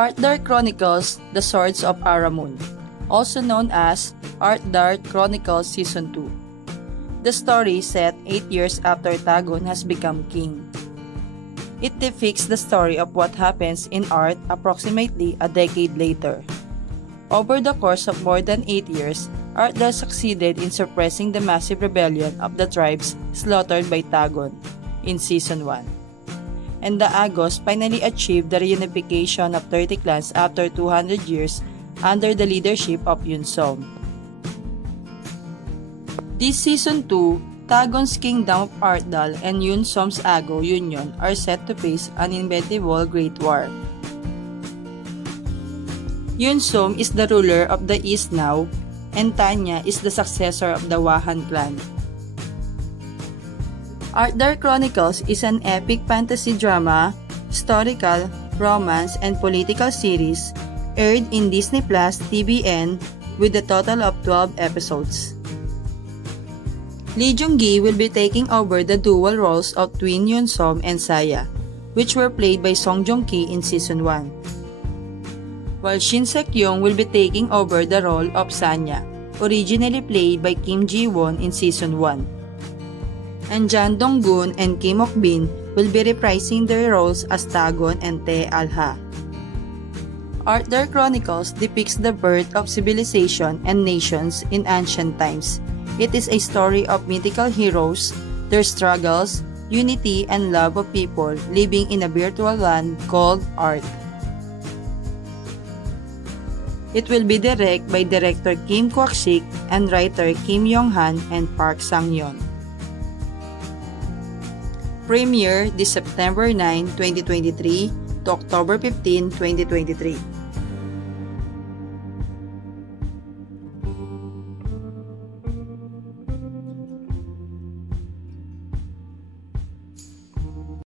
Arthdar Chronicles: The Swords of Aramun, also known as Arthdar Chronicles Season 2. The story set 8 years after Tagon has become king. It depicts the story of what happens in Arth approximately a decade later. Over the course of more than 8 years, Arthdar succeeded in suppressing the massive rebellion of the tribes slaughtered by Tagon in Season 1. And the Agos finally achieved the reunification of 30 clans after 200 years under the leadership of Yunsom. This Season 2, Tagon's Kingdom of Arthdal and Yunsom's Ago Union are set to face an inevitable Great War. Yunsom is the ruler of the East now, and Tanya is the successor of the Wahan clan. Arthdar Chronicles is an epic fantasy drama, historical, romance, and political series aired in Disney Plus TVN with a total of 12 episodes. Lee Jung-gi will be taking over the dual roles of twin Yunsom and Saya, which were played by Song Joong-ki in Season 1. While Shin Sek-young will be taking over the role of Sanya, originally played by Kim Ji-won in Season 1. And Jang Dong-gun and Kim Ok-bin will be reprising their roles as Tagon and Tae Al-ha. Arthdar Chronicles depicts the birth of civilization and nations in ancient times. It is a story of mythical heroes, their struggles, unity, and love of people living in a virtual land called Arth. It will be directed by director Kim Kwak-sik and writer Kim Yong-han and Park Sang-yeon. Premiere this September 9, 2023 to October 15, 2023.